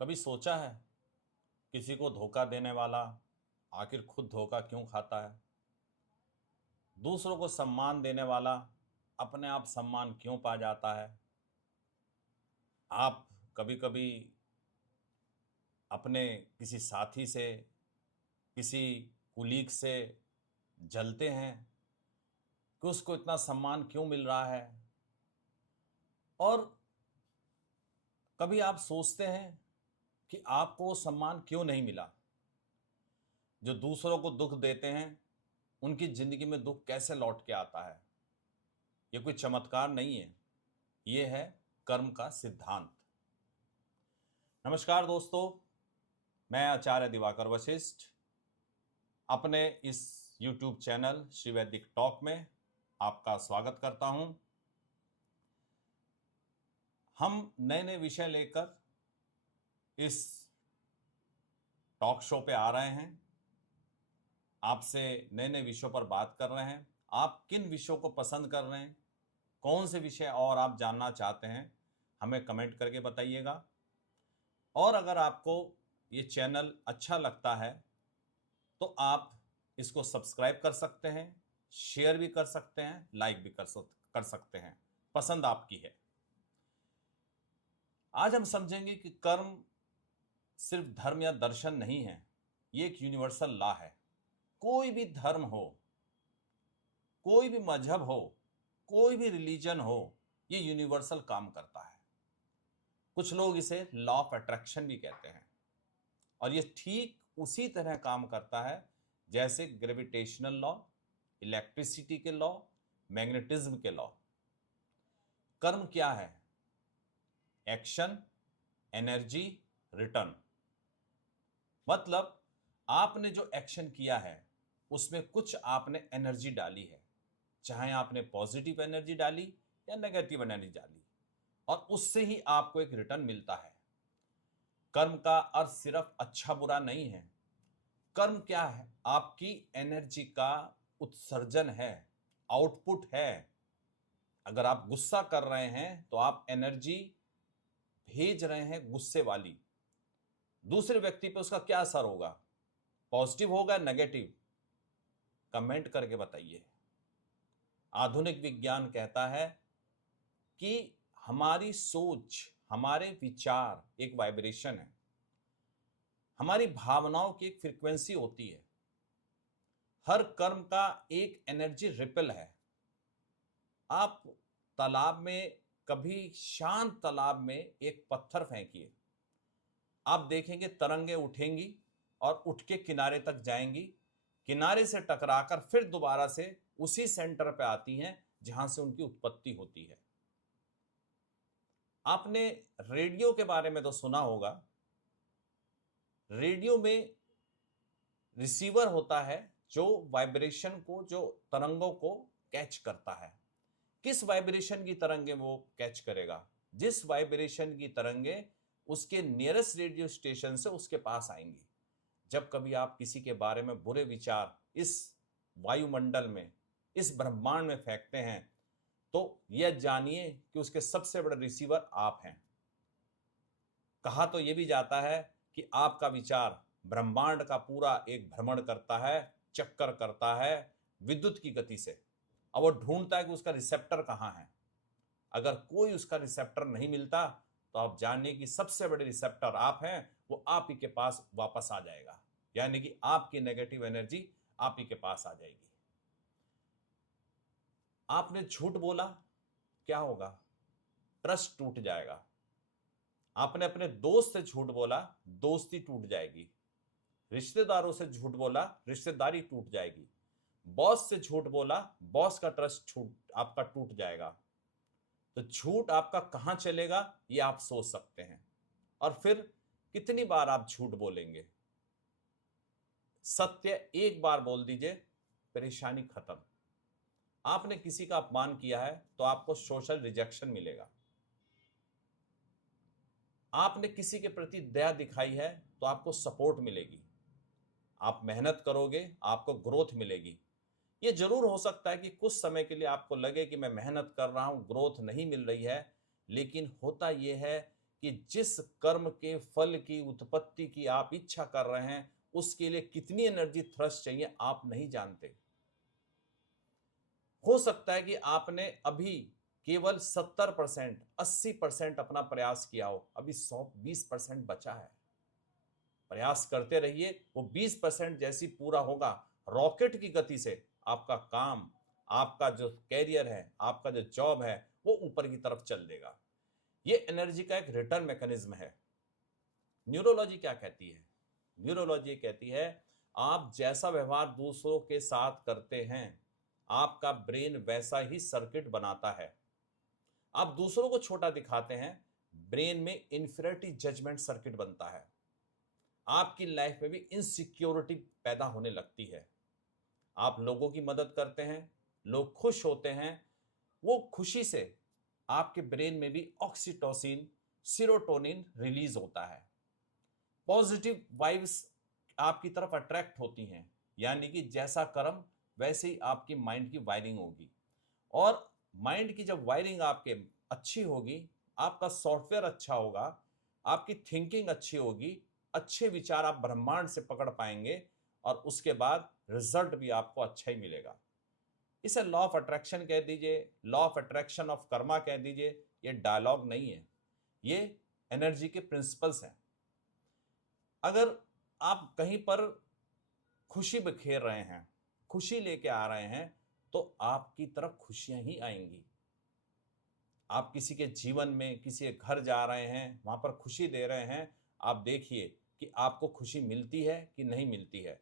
कभी सोचा है किसी को धोखा देने वाला आखिर खुद धोखा क्यों खाता है? दूसरों को सम्मान देने वाला अपने आप सम्मान क्यों पा जाता है? आप कभी कभी अपने किसी साथी से, किसी कुलीग से जलते हैं कि उसको इतना सम्मान क्यों मिल रहा है? और कभी आप सोचते हैं कि आपको वो सम्मान क्यों नहीं मिला? जो दूसरों को दुख देते हैं उनकी जिंदगी में दुख कैसे लौट के आता है? ये कोई चमत्कार नहीं है, ये है कर्म का सिद्धांत। नमस्कार दोस्तों, मैं आचार्य दिवाकर वशिष्ठ अपने इस YouTube चैनल श्री वैदिक टॉक में आपका स्वागत करता हूं। हम नए नए विषय लेकर इस टॉक शो पे आ रहे हैं, आपसे नए नए विषयों पर बात कर रहे हैं। आप किन विषयों को पसंद कर रहे हैं, कौन से विषय और आप जानना चाहते हैं, हमें कमेंट करके बताइएगा। और अगर आपको ये चैनल अच्छा लगता है तो आप इसको सब्सक्राइब कर सकते हैं, शेयर भी कर सकते हैं, लाइक भी कर सकते हैं, पसंद आपकी है। आज हम समझेंगे कि कर्म सिर्फ धर्म या दर्शन नहीं है, ये एक यूनिवर्सल लॉ है। कोई भी धर्म हो, कोई भी मजहब हो, कोई भी रिलीजन हो, ये यूनिवर्सल काम करता है। कुछ लोग इसे लॉ ऑफ अट्रैक्शन भी कहते हैं, और ये ठीक उसी तरह काम करता है जैसे ग्रेविटेशनल लॉ, इलेक्ट्रिसिटी के लॉ, मैग्नेटिज्म के लॉ। कर्म क्या है? Action, energy, return. मतलब आपने जो एक्शन किया है उसमें कुछ आपने एनर्जी डाली है, चाहे आपने पॉजिटिव एनर्जी डाली या नेगेटिव एनर्जी डाली, और उससे ही आपको एक रिटर्न मिलता है। कर्म का अर्थ सिर्फ अच्छा बुरा नहीं है। कर्म क्या है? आपकी एनर्जी का उत्सर्जन है, आउटपुट है। अगर आप गुस्सा कर रहे हैं तो आप एनर्जी भेज रहे हैं गुस्से वाली। दूसरे व्यक्ति पे उसका क्या असर होगा? पॉजिटिव होगा, नेगेटिव? कमेंट करके बताइए। आधुनिक विज्ञान कहता है कि हमारी सोच, हमारे विचार एक वाइब्रेशन है, हमारी भावनाओं की एक फ्रीक्वेंसी होती है। हर कर्म का एक एनर्जी रिपल है। आप तालाब में, कभी शांत तालाब में एक पत्थर फेंकिए, आप देखेंगे तरंगे उठेंगी और उठ के किनारे तक जाएंगी, किनारे से टकराकर फिर दोबारा से उसी सेंटर पे आती हैं जहां से उनकी उत्पत्ति होती है। आपने रेडियो के बारे में तो सुना होगा। रेडियो में रिसीवर होता है जो वाइब्रेशन को, जो तरंगों को कैच करता है। किस वाइब्रेशन की तरंगे वो कैच करेगा? जिस वाइब्रेशन की तरंगे उसके नियरेस्ट रेडियो स्टेशन से उसके पास आएंगी। जब कभी आप किसी के बारे में बुरे विचार इस वायुमंडल में, इस ब्रह्मांड में फेंकते हैं, तो यह जानिए कि उसके सबसे बड़े रिसीवर आप हैं। कहा तो यह भी जाता है कि आपका विचार ब्रह्मांड का पूरा एक भ्रमण करता है, चक्कर करता है विद्युत की गति से। अब वो ढूंढता है कि उसका रिसेप्टर कहां है। अगर कोई उसका रिसेप्टर नहीं मिलता तो आप जानिए कि सबसे बड़े रिसेप्टर आप हैं, वो आप ही के पास वापस आ जाएगा। यानी कि आपकी नेगेटिव एनर्जी आप ही के पास आ जाएगी। आपने झूठ बोला, क्या होगा? ट्रस्ट टूट जाएगा। आपने अपने दोस्त से झूठ बोला, दोस्ती टूट जाएगी। रिश्तेदारों से झूठ बोला, रिश्तेदारी टूट जाएगी। बॉस से झूठ बोला, बॉस का ट्रस्ट आपका टूट जाएगा। तो झूठ आपका कहां चलेगा ये आप सोच सकते हैं। और फिर कितनी बार आप झूठ बोलेंगे? सत्य एक बार बोल दीजिए, परेशानी खत्म। आपने किसी का अपमान किया है तो आपको सोशल रिजेक्शन मिलेगा। आपने किसी के प्रति दया दिखाई है तो आपको सपोर्ट मिलेगी। आप मेहनत करोगे, आपको ग्रोथ मिलेगी। ये जरूर हो सकता है कि कुछ समय के लिए आपको लगे कि मैं मेहनत कर रहा हूं, ग्रोथ नहीं मिल रही है, लेकिन होता यह है कि जिस कर्म के फल की उत्पत्ति की आप इच्छा कर रहे हैं उसके लिए कितनी एनर्जी थ्रस्ट चाहिए आप नहीं जानते। हो सकता है कि आपने अभी केवल 70%, 80% अपना प्रयास किया हो, अभी 120% बचा है। प्रयास करते रहिए, वो 20% जैसी पूरा होगा, रॉकेट की गति से आपका काम, आपका जो कैरियर है, आपका जो जॉब है, वो ऊपर की तरफ चल देगा। ये एनर्जी का एक रिटर्न मैकेनिज्म है। न्यूरोलॉजी क्या कहती है? न्यूरोलॉजी कहती है आप जैसा व्यवहार दूसरों के साथ करते हैं, आपका ब्रेन वैसा ही सर्किट बनाता है। आप दूसरों को छोटा दिखाते हैं, ब्रेन में इंफीरियरिटी जजमेंट सर्किट बनता है। आपकी लाइफ में भी इनसिक्योरिटी पैदा होने लगती है। आप लोगों की मदद करते हैं, लोग खुश होते हैं, वो खुशी से आपके ब्रेन में भी ऑक्सीटोसिन, सीरोटोनिन रिलीज होता है। पॉजिटिव वाइब्स आपकी तरफ अट्रैक्ट होती हैं, यानी कि जैसा कर्म वैसे ही आपकी माइंड की वायरिंग होगी। और माइंड की जब वायरिंग आपके अच्छी होगी, आपका सॉफ्टवेयर अच्छा होगा, आपकी थिंकिंग अच्छी होगी, अच्छे विचार आप ब्रह्मांड से पकड़ पाएंगे और उसके बाद रिजल्ट भी आपको अच्छा ही मिलेगा। इसे लॉ ऑफ अट्रैक्शन कह दीजिए, law of attraction of Karma कह दीजिए। ये डायलॉग नहीं है, ये एनर्जी के प्रिंसिपल्स हैं। अगर आप कहीं पर खुशी बिखेर रहे हैं, खुशी लेके आ रहे हैं, तो आपकी तरफ खुशियां ही आएंगी। आप किसी के जीवन में किसी के घर जा रहे हैं, वहां पर खुशी दे रहे हैं, आप देखिए कि आपको खुशी मिलती है कि नहीं मिलती है।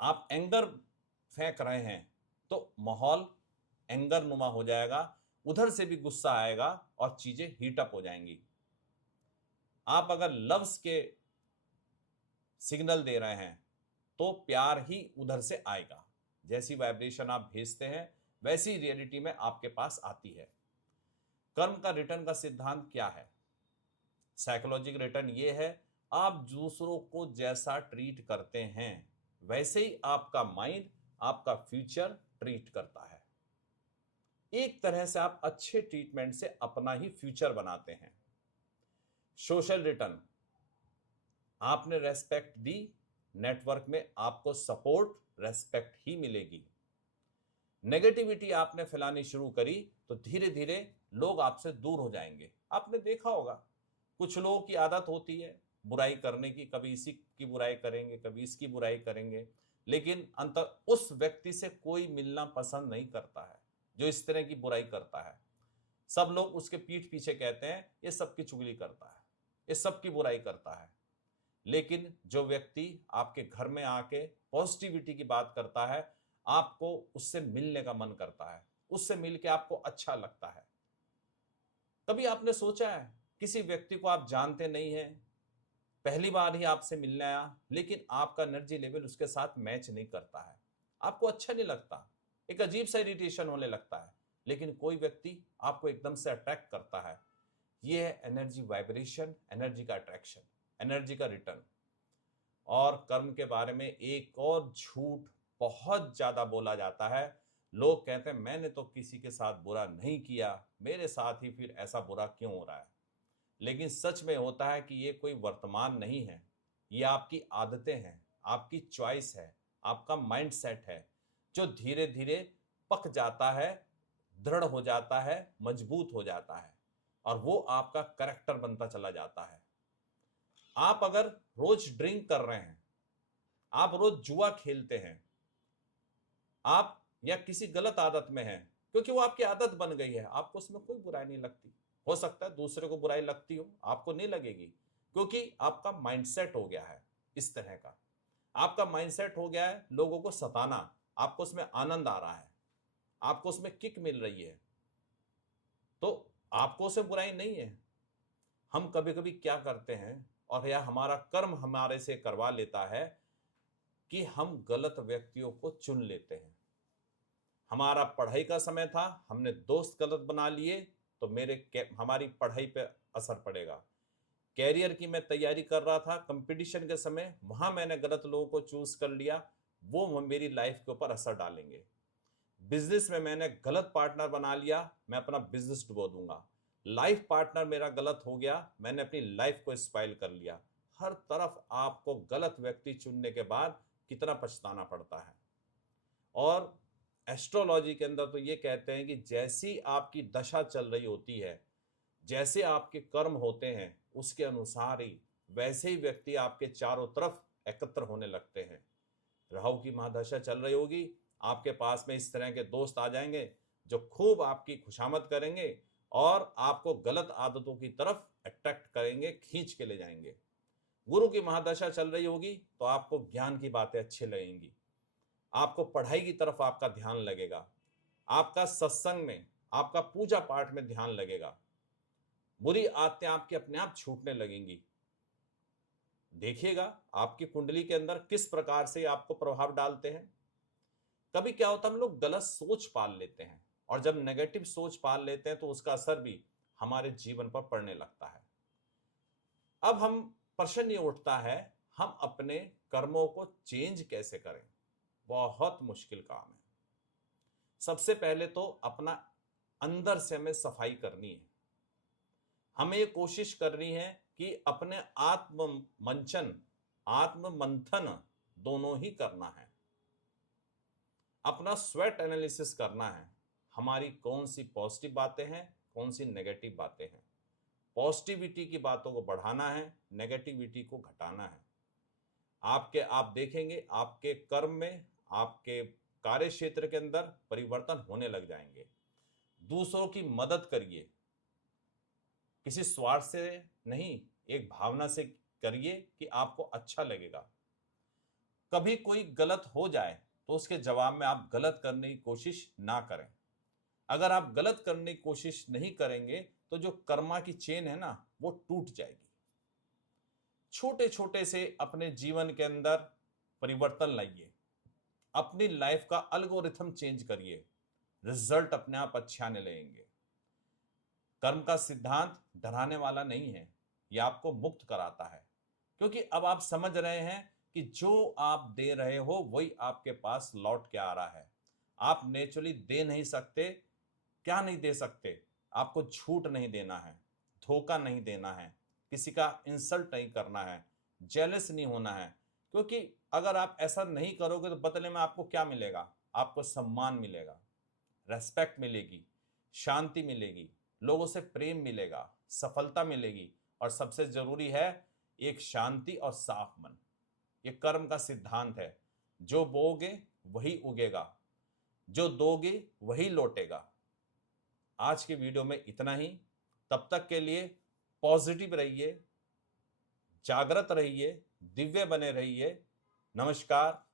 आप एंगर फेंक रहे हैं तो माहौल एंगर नुमा हो जाएगा, उधर से भी गुस्सा आएगा और चीजें हीट अप हो जाएंगी। आप अगर लव्स के सिग्नल दे रहे हैं तो प्यार ही उधर से आएगा। जैसी वाइब्रेशन आप भेजते हैं वैसी रियलिटी में आपके पास आती है। कर्म का रिटर्न का सिद्धांत क्या है? साइकोलॉजिकल रिटर्न ये है, आप दूसरों को जैसा ट्रीट करते हैं वैसे ही आपका माइंड, आपका फ्यूचर ट्रीट करता है। एक तरह से आप अच्छे ट्रीटमेंट से अपना ही फ्यूचर बनाते हैं। सोशल रिटर्न, आपने रेस्पेक्ट दी, नेटवर्क में आपको सपोर्ट, रेस्पेक्ट ही मिलेगी। नेगेटिविटी आपने फैलानी शुरू करी तो धीरे धीरे लोग आपसे दूर हो जाएंगे। आपने देखा होगा कुछ लोगों की आदत होती है बुराई करने की, कभी इसी की बुराई करेंगे, कभी इसकी बुराई करेंगे, लेकिन अंत उस व्यक्ति से कोई मिलना पसंद नहीं करता है जो इस तरह की बुराई करता है। सब लोग उसके पीठ पीछे कहते हैं ये सबकी चुगली करता है, ये सबकी बुराई करता है। लेकिन जो व्यक्ति आपके घर में आके पॉजिटिविटी की बात करता है, आपको उससे मिलने का मन करता है, उससे मिलके आपको अच्छा लगता है। कभी आपने सोचा है किसी व्यक्ति को आप जानते नहीं हैं, पहली बार ही आपसे मिलने आया, लेकिन आपका एनर्जी लेवल उसके साथ मैच नहीं करता है, आपको अच्छा नहीं लगता, एक अजीब सा इरिटेशन होने लगता है, लेकिन कोई व्यक्ति आपको एकदम से अट्रैक्ट करता है। यह है एनर्जी वाइब्रेशन, एनर्जी का अट्रैक्शन, एनर्जी का रिटर्न। और कर्म के बारे में एक और झूठ बहुत ज्यादा बोला जाता है। लोग कहते हैं मैंने तो किसी के साथ बुरा नहीं किया, मेरे साथ ही फिर ऐसा बुरा क्यों हो रहा है। लेकिन सच में होता है कि ये कोई वर्तमान नहीं है, ये आपकी आदतें हैं, आपकी चॉइस है, आपका माइंड सेट है, जो धीरे धीरे पक जाता है, दृढ़ हो जाता है, मजबूत हो जाता है, और वो आपका करेक्टर बनता चला जाता है। आप अगर रोज ड्रिंक कर रहे हैं, आप रोज जुआ खेलते हैं, आप या किसी गलत आदत में हैं, क्योंकि वो आपकी आदत बन गई है, आपको उसमें कोई बुराई नहीं लगती। हो सकता है दूसरे को बुराई लगती हो, आपको नहीं लगेगी, क्योंकि आपका माइंडसेट हो गया है इस तरह का। आपका माइंडसेट हो गया है लोगों को सताना, आपको उसमें आनंद आ रहा है, आपको उसमें किक मिल रही है, तो आपको उसमें बुराई नहीं है। हम कभी कभी क्या करते हैं, और या हमारा कर्म हमारे से करवा लेता है कि हम गलत व्यक्तियों को चुन लेते हैं। हमारा पढ़ाई का समय था, हमने दोस्त गलत बना लिए, तो हमारी पढ़ाई पे असर पड़ेगा। कैरियर की मैं तैयारी कर रहा था, कंपटीशन के समय वहां मैंने गलत लोगों को चूज कर लिया, वो मेरी लाइफ के ऊपर असर डालेंगे। बिजनेस में मैंने गलत पार्टनर बना लिया, मैं अपना बिजनेस डुबो दूंगा। लाइफ पार्टनर मेरा गलत हो गया, मैंने अपनी लाइफ को स्पाइल कर लिया। हर तरफ आपको गलत व्यक्ति चुनने के बाद कितना पछताना पड़ता है। और एस्ट्रोलॉजी के अंदर तो ये कहते हैं कि जैसी आपकी दशा चल रही होती है, जैसे आपके कर्म होते हैं, उसके अनुसार ही वैसे ही व्यक्ति आपके चारों तरफ एकत्र होने लगते हैं। राहु की महादशा चल रही होगी, आपके पास में इस तरह के दोस्त आ जाएंगे जो खूब आपकी खुशामद करेंगे और आपको गलत आदतों की तरफ अट्रैक्ट करेंगे, खींच के ले जाएंगे। गुरु की महादशा चल रही होगी तो आपको ज्ञान की बातें अच्छी लगेंगी, आपको पढ़ाई की तरफ आपका ध्यान लगेगा, आपका सत्संग में, आपका पूजा पाठ में ध्यान लगेगा। बुरी आदतें आपकी अपने आप छूटने लगेंगी। देखिएगा आपकी कुंडली के अंदर किस प्रकार से आपको प्रभाव डालते हैं। कभी क्या होता है, हम लोग गलत सोच पाल लेते हैं, और जब नेगेटिव सोच पाल लेते हैं तो उसका असर भी हमारे जीवन पर पड़ने लगता है। अब हम प्रश्न ये उठता है, हम अपने कर्मों को चेंज कैसे करें। बहुत मुश्किल काम है। सबसे पहले तो अपना अंदर से हमें सफाई करनी है। हमें ये कोशिश करनी है कि अपने आत्म मंचन, आत्म मंथन दोनों ही करना है। अपना स्वेट एनालिसिस करना है, हमारी कौन सी पॉजिटिव बातें हैं, कौन सी नेगेटिव बातें हैं। पॉजिटिविटी की बातों को बढ़ाना है, नेगेटिविटी को घटाना है। आप देखेंगे आपके कर्म में, आपके कार्य क्षेत्र के अंदर परिवर्तन होने लग जाएंगे। दूसरों की मदद करिए, किसी स्वार्थ से नहीं, एक भावना से करिए कि आपको अच्छा लगेगा। कभी कोई गलत हो जाए तो उसके जवाब में आप गलत करने की कोशिश ना करें। अगर आप गलत करने की कोशिश नहीं करेंगे तो जो कर्मा की चेन है ना, वो टूट जाएगी। छोटे छोटे से अपने जीवन के अंदर परिवर्तन लाइए, अपनी लाइफ का एल्गोरिथम चेंज करिए, रिजल्ट अपने आप अच्छे आने लगेंगे। कर्म का सिद्धांत डराने वाला नहीं है, यह आपको मुक्त कराता है, क्योंकि अब आप समझ रहे हैं कि जो आप दे रहे हो वही आपके पास लौट के आ रहा है। आप नेचुरली दे नहीं सकते, क्या नहीं दे सकते, आपको झूठ नहीं देना है, धोखा नहीं देना है, किसी का इंसल्ट नहीं करना है, जेलस नहीं होना है। क्योंकि अगर आप ऐसा नहीं करोगे तो बदले में आपको क्या मिलेगा, आपको सम्मान मिलेगा, रेस्पेक्ट मिलेगी, शांति मिलेगी, लोगों से प्रेम मिलेगा, सफलता मिलेगी, और सबसे जरूरी है एक शांति और साफ मन। ये कर्म का सिद्धांत है, जो बोगे वही उगेगा, जो दोगे वही लौटेगा। आज की वीडियो में इतना ही। तब तक के लिए पॉजिटिव रहिए, जागृत रहिए, दिव्य बने रहिए। नमस्कार।